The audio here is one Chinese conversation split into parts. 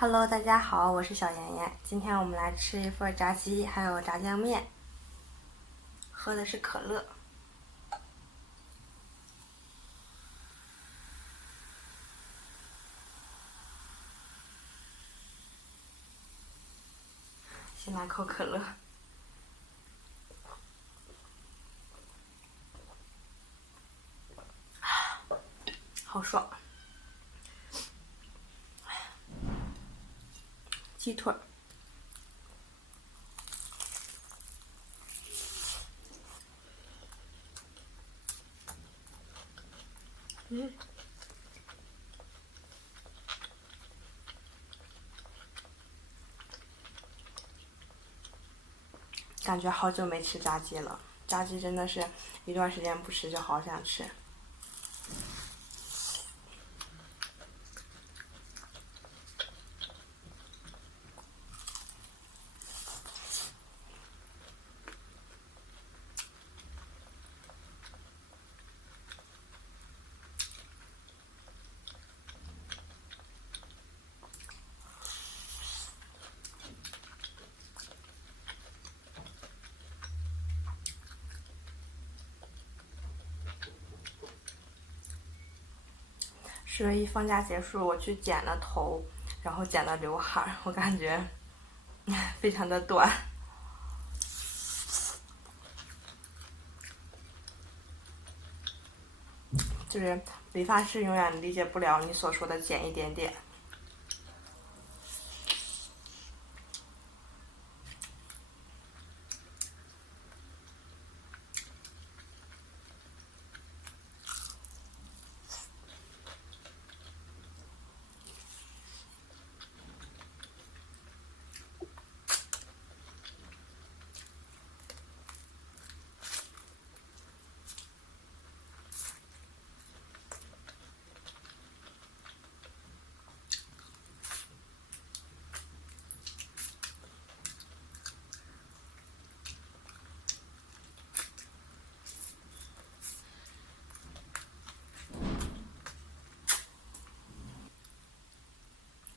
Hello，大家好，我是小妍妍。今天我们来吃一份炸鸡，还有炸酱面，喝的是可乐。先来口可乐，好爽！鸡腿，感觉好久没吃炸鸡了，炸鸡真的是一段时间不吃就好想吃。11放假结束，我去剪了头，然后剪了刘海，我感觉非常的短。就是理发师永远理解不了你所说的剪一点点。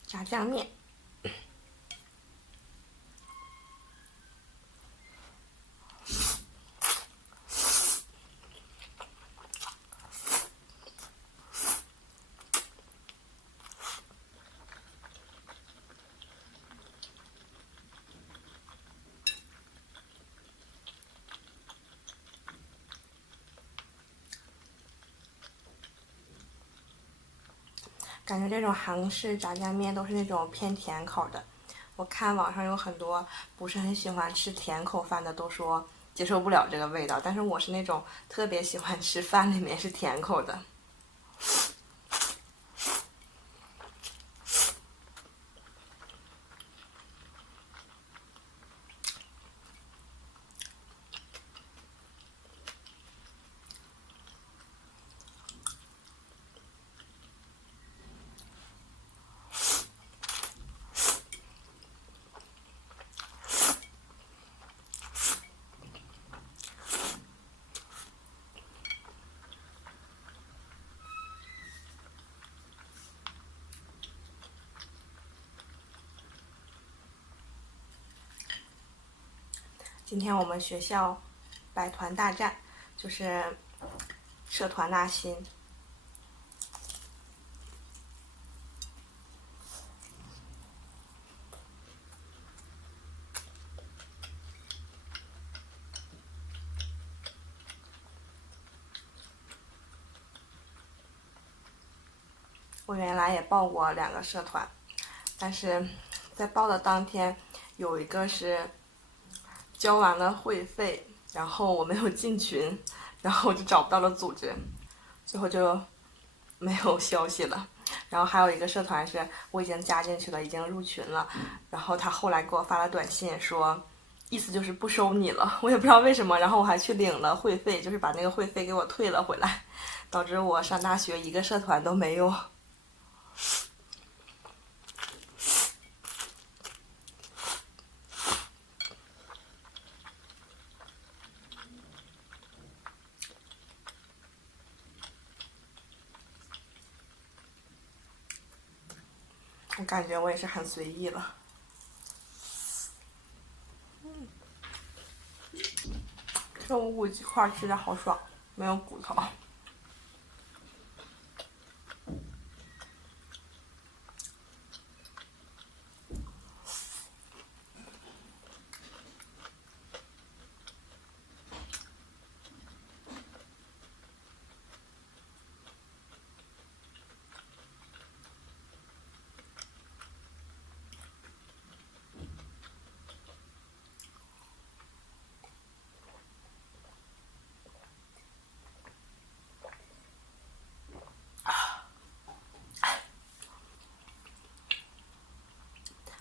炸酱面，感觉这种韩式炸酱面都是那种偏甜口的。我看网上有很多不是很喜欢吃甜口饭的，都说接受不了这个味道。但是我是那种特别喜欢吃饭里面是甜口的。今天我们学校百团大战，就是社团纳新。我原来也报过2个社团，但是在报的当天，有一个是交完了会费，然后我没有进群，然后我就找不到了组织，最后就没有消息了。然后还有一个社团是我已经加进去了，已经入群了，然后他后来给我发了短信说，意思就是不收你了，我也不知道为什么。然后我还去领了会费，就是把那个会费给我退了回来，导致我上大学一个社团都没有。我感觉我也是很随意了。这无骨鸡块吃着好爽，没有骨头。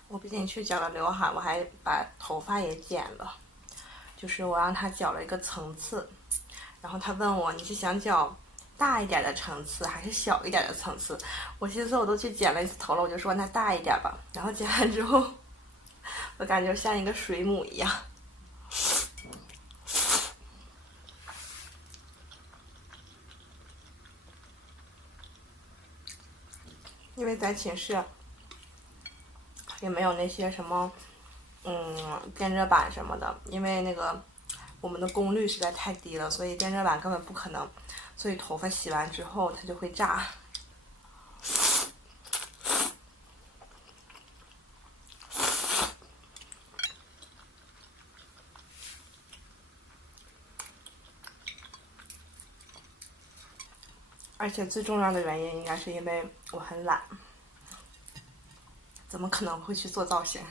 我不仅去剪了刘海，我还把头发也剪了，就是我让他剪了一个层次，然后他问我你是想剪大一点的层次还是小一点的层次？我寻思我都去剪了一次头了，我就说那大一点吧。然后剪完之后，我感觉像一个水母一样。因为在寝室也没有那些什么电热板什么的，因为那个我们的功率实在太低了，所以电热板根本不可能，所以头发洗完之后它就会炸。而且最重要的原因应该是因为我很懒，怎么可能会去做造型？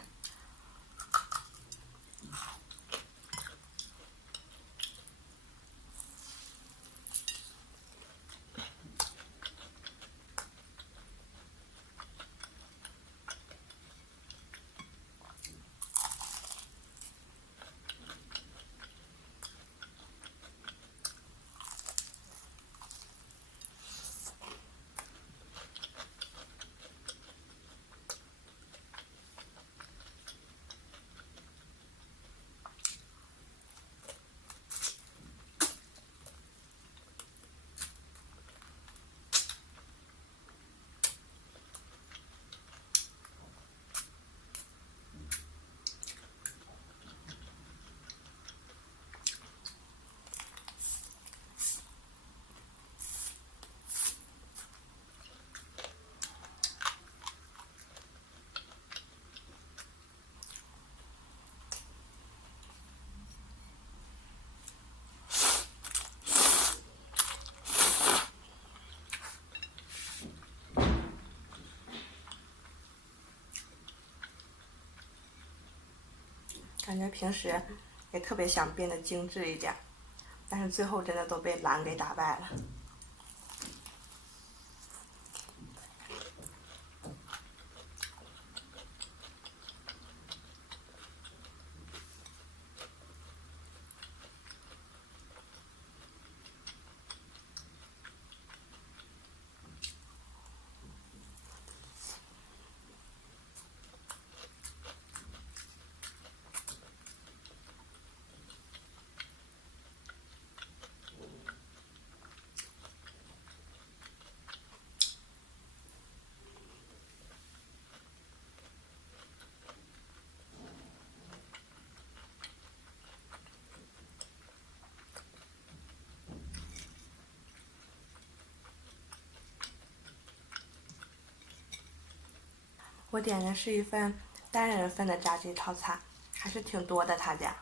感觉平时也特别想变得精致一点，但是最后真的都被懒给打败了。我点的是一份单人份的炸鸡套餐，还是挺多的他家。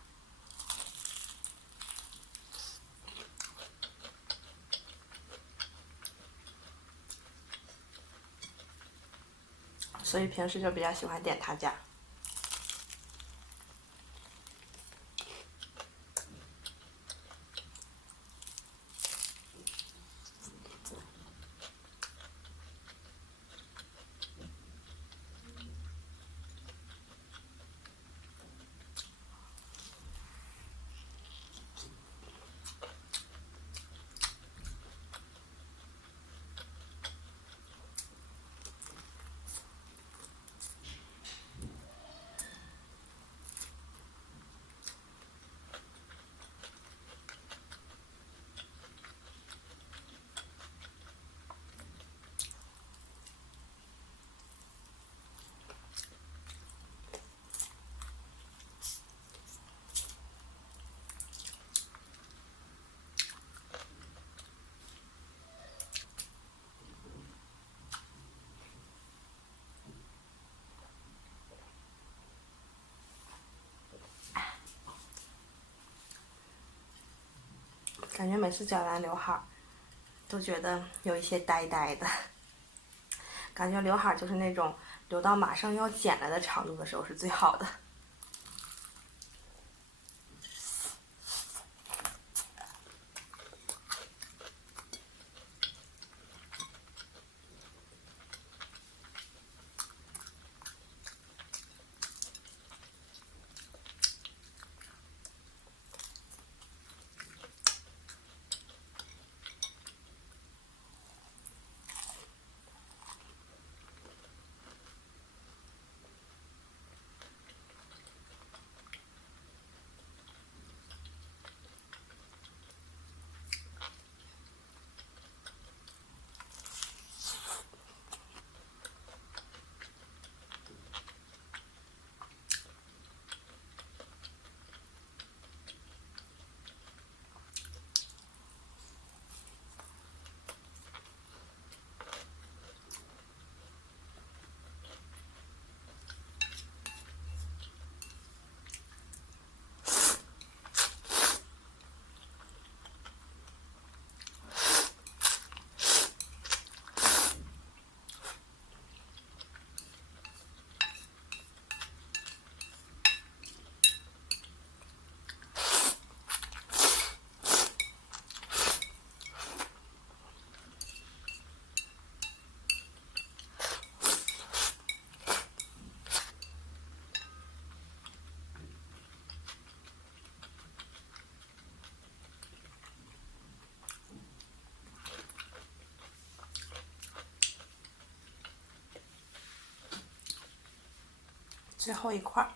所以平时就比较喜欢点他家。感觉每次剪完刘海儿，都觉得有一些呆呆的。感觉刘海儿就是那种留到马上要剪了的长度的时候是最好的。最后一块儿。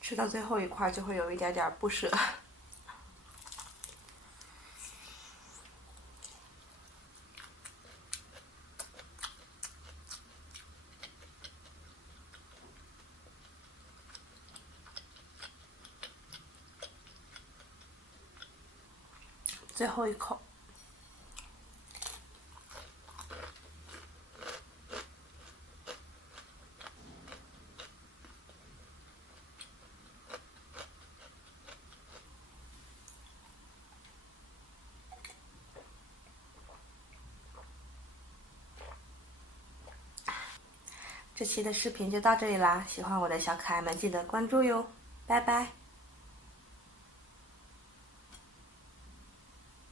吃到最后一块就会有一点点不舍。最后一口。这期的视频就到这里啦，喜欢我的小可爱们记得关注哟，拜拜。